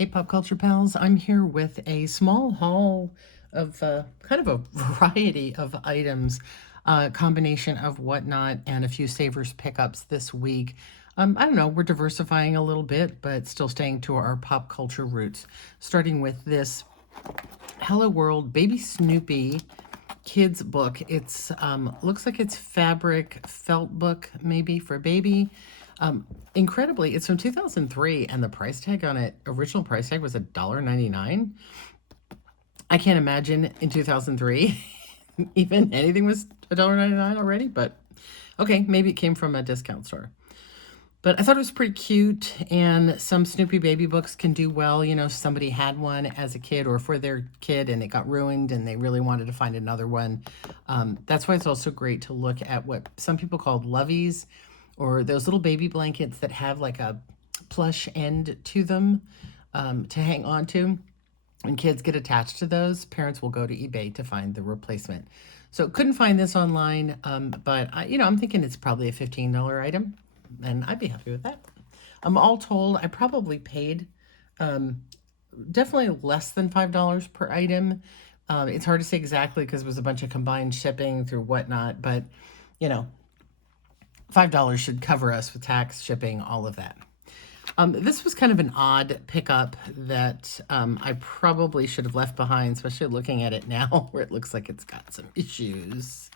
Hey, Pop Culture Pals, I'm here with a small haul of kind of a variety of items, a combination of whatnot and a few Savers pickups this week. I don't know, we're diversifying a little bit, but still staying to our pop culture roots. Starting with this Hello World Baby Snoopy kids book. It's looks like it's fabric felt book maybe for a baby. Incredibly, it's from 2003, and the price tag on it, original price tag was $1.99. I can't imagine in 2003 even anything was $1.99 already, but okay, maybe it came from a discount store. But I thought it was pretty cute, and some Snoopy baby books can do well. You know, somebody had one as a kid or for their kid and it got ruined and they really wanted to find another one. That's why it's also great to look at what some people call loveys, or those little baby blankets that have like a plush end to them to hang on to. When kids get attached to those, parents will go to eBay to find the replacement. So couldn't find this online, but I'm thinking it's probably a $15 item, and I'd be happy with that. All told, I probably paid definitely less than $5 per item. It's hard to say exactly because it was a bunch of combined shipping through whatnot, but you know, $5 should cover us with tax, shipping, all of that. This was kind of an odd pickup that I probably should have left behind, especially looking at it now where it looks like it's got some issues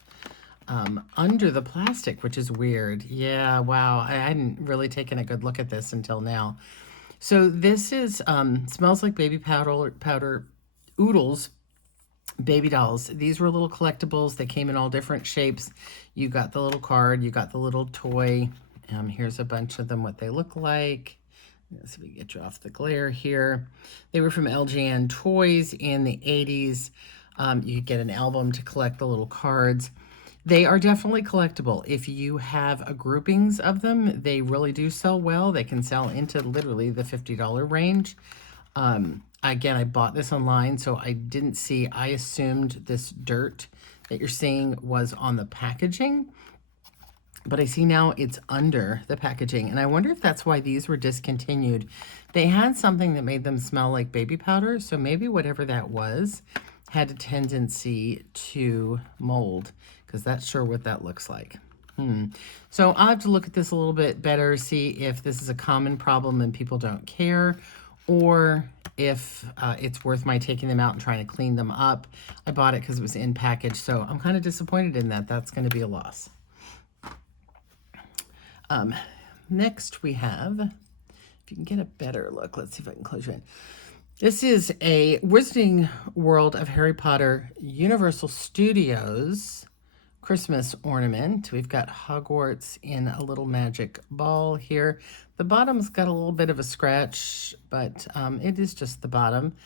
under the plastic, which is weird. Yeah, wow. I hadn't really taken a good look at this until now. So this is smells like baby powder oodles baby dolls. These were little collectibles. They came in all different shapes. You got the little card, you got the little toy. Here's a bunch of them, what they look like. Let's see if we can get you off the glare here. They were from LGN Toys in the 80s. You could get an album to collect the little cards. They are definitely collectible. If you have a groupings of them, they really do sell well. They can sell into literally the $50 range. Again, I bought this online, so I didn't see, I assumed this dirt that you're seeing was on the packaging, but I see now it's under the packaging, and I wonder if that's why these were discontinued. They had something that made them smell like baby powder, so maybe whatever that was had a tendency to mold, because that's sure what that looks like. So I'll have to look at this a little bit better, see if this is a common problem and people don't care, or if it's worth my taking them out and trying to clean them up. I bought it because it was in package, so I'm kind of disappointed in that. That's going to be a loss. Next we have, if you can get a better look, let's see if I can close you in. This is a Wizarding World of Harry Potter Universal Studios Christmas ornament. We've got Hogwarts in a little magic ball here. The bottom's got a little bit of a scratch, but it is just the bottom.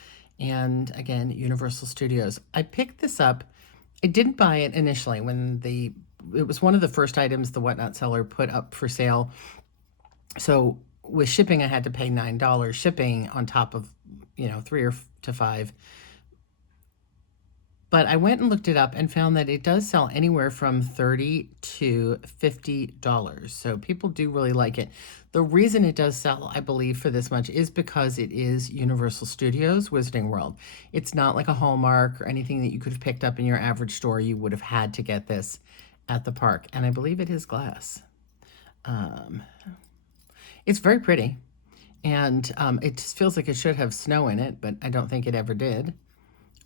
And again, Universal Studios. I picked this up. I didn't buy it initially when it was one of the first items the Whatnot seller put up for sale. So with shipping, I had to pay $9 shipping on top of, $3 to $5. But I went and looked it up and found that it does sell anywhere from $30 to $50. So people do really like it. The reason it does sell, I believe, for this much is because it is Universal Studios Wizarding World. It's not like a Hallmark or anything that you could have picked up in your average store. You would have had to get this at the park. And I believe it is glass. It's very pretty. And it just feels like it should have snow in it, but I don't think it ever did.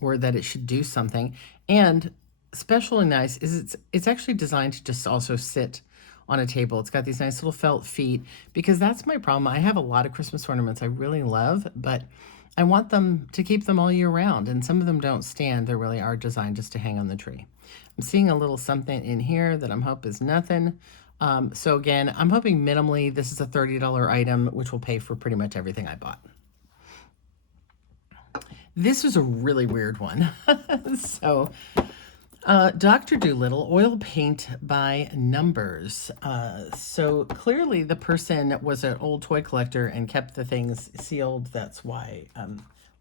Or that it should do something. And especially nice is it's actually designed to just also sit on a table. It's got these nice little felt feet, because that's my problem. I have a lot of Christmas ornaments I really love, but I want them to keep them all year round, and some of them don't stand. They really are designed just to hang on the tree. I'm seeing a little something in here that I'm hope is nothing. So again, I'm hoping minimally this is a $30 item, which will pay for pretty much everything I bought. This was a really weird one. So, Dr. Doolittle, oil paint by numbers. So clearly the person was an old toy collector and kept the things sealed. That's why,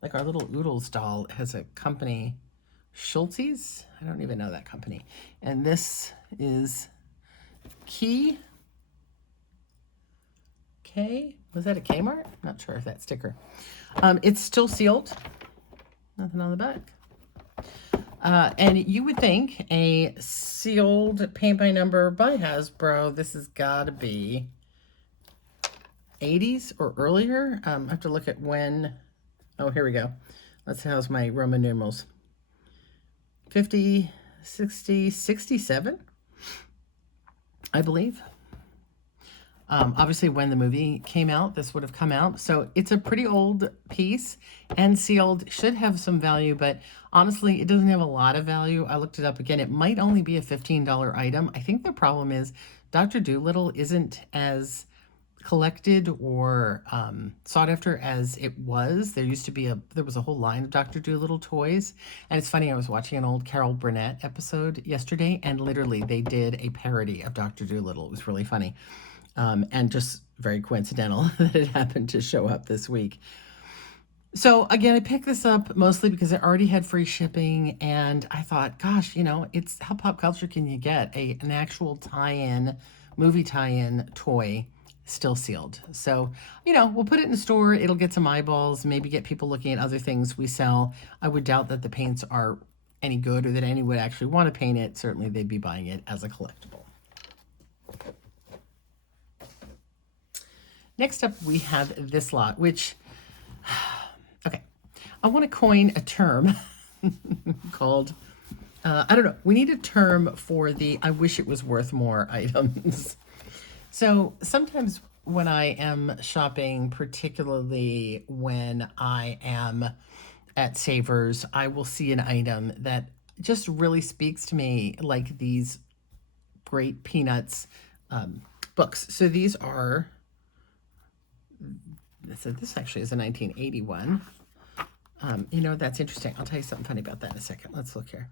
like our little Oodles doll has a company, Schulte's? I don't even know that company. And this is K K. Was that a Kmart? Not sure if that sticker. It's still sealed. Nothing on the back. And you would think a sealed paint by number by Hasbro, this has got to be 80s or earlier. I have to look at when. Oh, here we go. Let's see, how's my Roman numerals. 50, 60, 67, I believe. Obviously, when the movie came out, this would have come out. So it's a pretty old piece and sealed. Should have some value, but honestly, it doesn't have a lot of value. I looked it up again. It might only be a $15 item. I think the problem is Dr. Doolittle isn't as collected or sought after as it was. There was a whole line of Dr. Doolittle toys. And it's funny, I was watching an old Carol Burnett episode yesterday, and literally they did a parody of Dr. Doolittle. It was really funny. And just very coincidental that it happened to show up this week. So again, I picked this up mostly because I already had free shipping, and I thought, gosh, it's how pop culture can you get an actual tie-in, movie tie-in toy still sealed. So, we'll put it in the store. It'll get some eyeballs, maybe get people looking at other things we sell. I would doubt that the paints are any good or that anyone would actually want to paint it. Certainly they'd be buying it as a collectible. Next up, we have this lot, which, okay, I want to coin a term called, I don't know, we need a term for the I wish it was worth more items. So sometimes when I am shopping, particularly when I am at Savers, I will see an item that just really speaks to me, like these great Peanuts books. So these are... So this actually is a 1981. That's interesting. I'll tell you something funny about that in a second. Let's look here.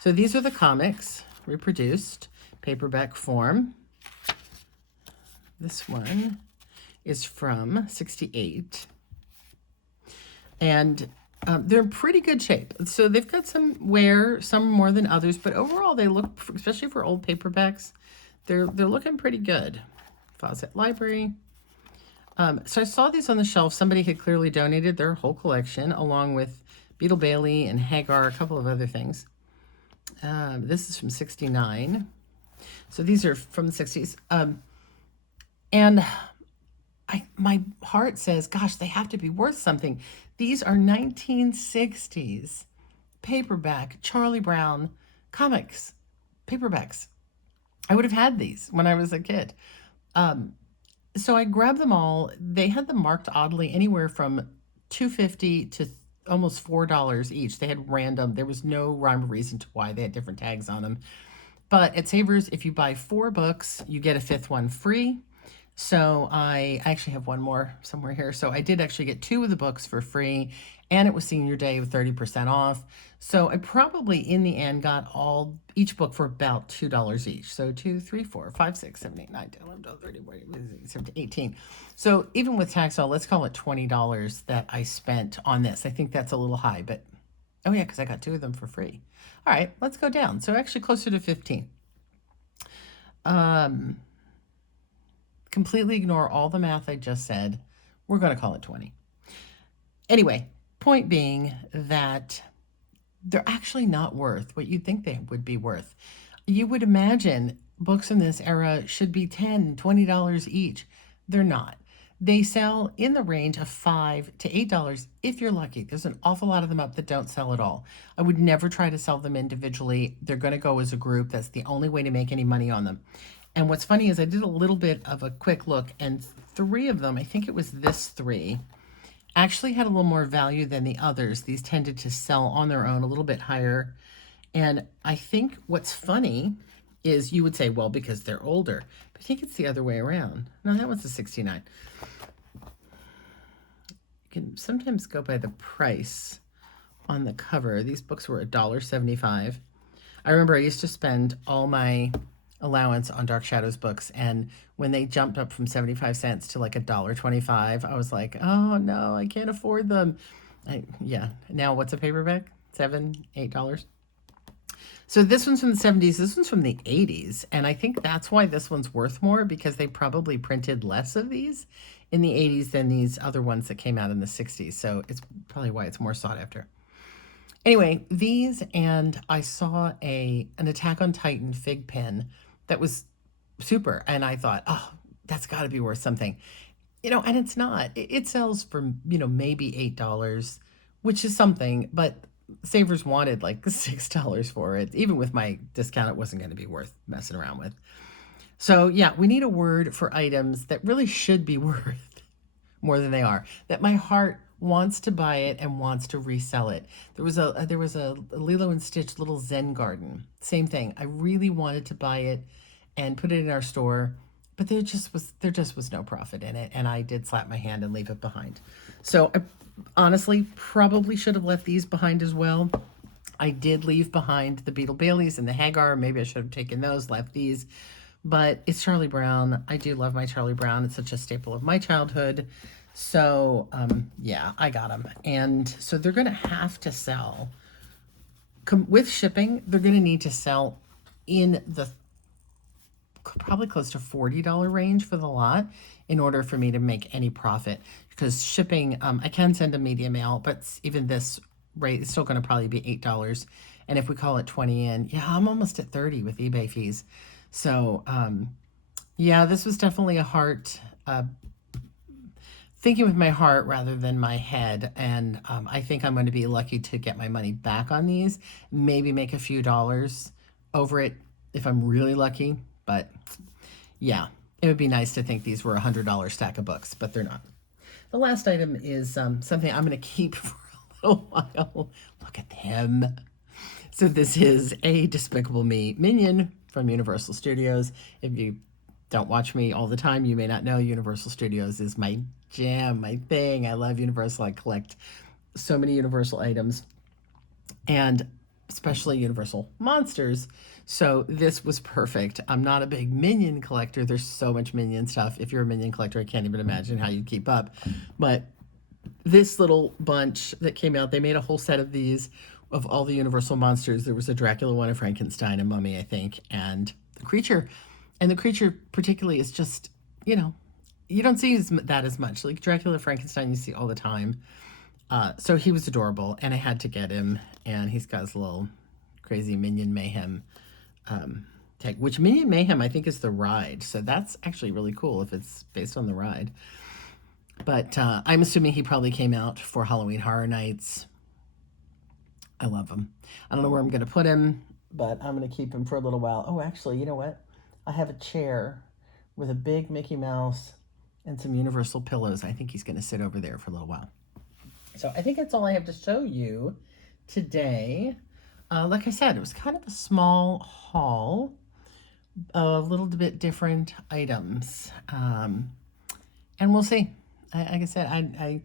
So these are the comics reproduced, paperback form. This one is from 68. And they're in pretty good shape. So they've got some wear, some more than others, but overall they look, especially for old paperbacks, they're looking pretty good. Fawcett Library. So I saw these on the shelf. Somebody had clearly donated their whole collection, along with Beetle Bailey and Hagar, a couple of other things. This is from 69. So these are from the 60s. And my heart says, gosh, they have to be worth something. These are 1960s paperback Charlie Brown comics, paperbacks. I would have had these when I was a kid. So I grabbed them all. They had them marked oddly, anywhere from $2.50 to almost $4 each. They had random, there was no rhyme or reason to why they had different tags on them. But at Savers, if you buy 4 books, you get a 5th one free. So I actually have one more somewhere here. So I did actually get 2 of the books for free, and it was senior day with 30% off. So I probably in the end got each book for about $2 each. So 2, 3, 4, 5, 6, 7, 8, 9, 10, 11, 12, 13, 14, 17, 18. So even with tax, let's call it $20 that I spent on this. I think that's a little high, but oh yeah, because I got 2 of them for free. All right, let's go down. So actually closer to 15. Completely ignore all the math I just said. We're going to call it 20. Anyway, point being that they're actually not worth what you'd think they would be worth. You would imagine books in this era should be $10, $20 each. They're not. They sell in the range of $5 to $8 if you're lucky. There's an awful lot of them up that don't sell at all. I would never try to sell them individually. They're going to go as a group. That's the only way to make any money on them. And what's funny is I did a little bit of a quick look, and 3 of them, I think it was this 3, actually had a little more value than the others. These tended to sell on their own a little bit higher. And I think what's funny is you would say, well, because they're older. But I think it's the other way around. No, that one's a 69. You can sometimes go by the price on the cover. These books were $1.75. I remember I used to spend all my allowance on Dark Shadows books, and when they jumped up from 75 cents to like $1.25, I was like, oh no, I can't afford them. Yeah, now what's a paperback? $7, $8. So this one's from the 70s, this one's from the 80s, and I think that's why this one's worth more because they probably printed less of these in the 80s than these other ones that came out in the 60s. So it's probably why it's more sought after. Anyway, these, and I saw an Attack on Titan fig pen that was super, and I thought, oh, that's got to be worth something. And it's not. It sells for, maybe $8, which is something, but Savers wanted like $6 for it. Even with my discount, it wasn't going to be worth messing around with. So, yeah, we need a word for items that really should be worth more than they are. That my heart wants to buy it and wants to resell it. There was a Lilo and Stitch little Zen garden. Same thing. I really wanted to buy it and put it in our store, but there just was no profit in it, and I did slap my hand and leave it behind. So I honestly probably should have left these behind as well. I did leave behind the Beetle Baileys and the Hagar. Maybe I should have taken those, left these. But it's Charlie Brown. I do love my Charlie Brown. It's such a staple of my childhood. So, yeah, I got them. And so they're going to have to sell. With shipping, they're going to need to sell in the probably close to $40 range for the lot in order for me to make any profit. Because shipping, I can send a media mail, but even this rate is still going to probably be $8. And if we call it 20 in, yeah, I'm almost at 30 with eBay fees. So, yeah, this was definitely a heart, thinking with my heart rather than my head. And I think I'm going to be lucky to get my money back on these, maybe make a few dollars over it if I'm really lucky. But yeah, it would be nice to think these were a $100 stack of books, but they're not. The last item is something I'm going to keep for a little while. Look at them. So this is a Despicable Me minion from Universal Studios. If you don't watch me all the time, you may not know Universal Studios is my jam, my thing. I love Universal. I collect so many Universal items, and especially Universal monsters. So this was perfect. I'm not a big Minion collector. There's so much Minion stuff. If you're a Minion collector, I can't even imagine how you keep up. But this little bunch that came out, they made a whole set of these of all the Universal monsters. There was a Dracula one, a Frankenstein, a Mummy, I think, and the creature. And the creature particularly is just, you don't see that as much. Like Dracula, Frankenstein, you see all the time. So he was adorable, and I had to get him. And he's got his little crazy Minion Mayhem tag, which Minion Mayhem, I think, is the ride. So that's actually really cool if it's based on the ride. But I'm assuming he probably came out for Halloween Horror Nights. I love him. I don't know where I'm going to put him, but I'm going to keep him for a little while. Oh, actually, you know what? I have a chair with a big Mickey Mouse and some Universal pillows. I think he's going to sit over there for a little while. So I think that's all I have to show you today. Like I said, it was kind of a small haul of a little bit different items. And we'll see. Like I said, I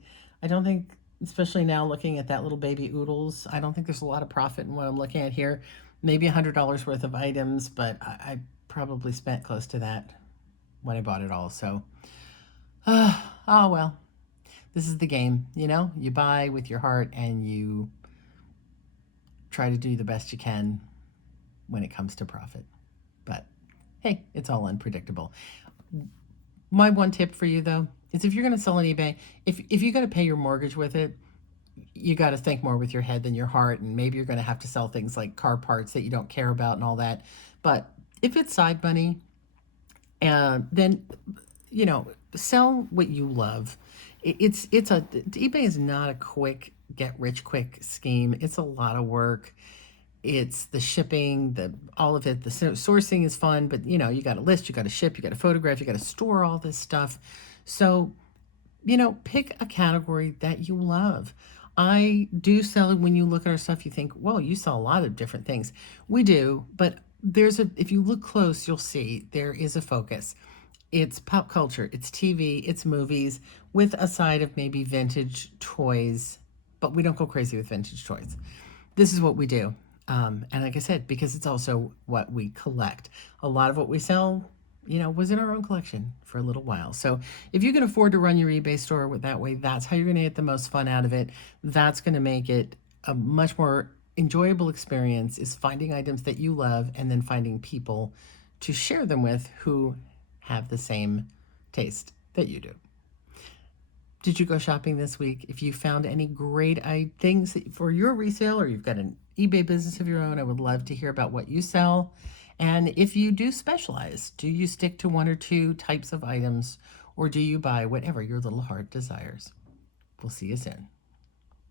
don't think, especially now looking at that little baby oodles, I don't think there's a lot of profit in what I'm looking at here. Maybe $100 worth of items, but I probably spent close to that when I bought it all. So, oh well, this is the game, you buy with your heart and you try to do the best you can when it comes to profit. But hey, it's all unpredictable. My one tip for you though is if you're going to sell on eBay, if you got to pay your mortgage with it, you got to think more with your head than your heart, and maybe you're going to have to sell things like car parts that you don't care about and all that. But if it's side money, then sell what you love. eBay is not a quick get rich quick scheme. It's a lot of work. It's the shipping, all of it. The sourcing is fun, but you got to list, you got to ship, you got to photograph, you got to store all this stuff. So, pick a category that you love. I do sell, when you look at our stuff, you think, whoa, you sell a lot of different things. We do, but if you look close, you'll see there is a focus. It's pop culture, it's TV, it's movies, with a side of maybe vintage toys, but we don't go crazy with vintage toys. This is what we do. And like I said, because it's also what we collect. A lot of what we sell, was in our own collection for a little while. So if you can afford to run your eBay store that way, that's how you're going to get the most fun out of it. That's going to make it a much more enjoyable experience is finding items that you love and then finding people to share them with who have the same taste that you do. Did you go shopping this week? If you found any great things for your resale, or you've got an eBay business of your own, I would love to hear about what you sell. And if you do specialize, do you stick to one or two types of items, or do you buy whatever your little heart desires? We'll see you soon.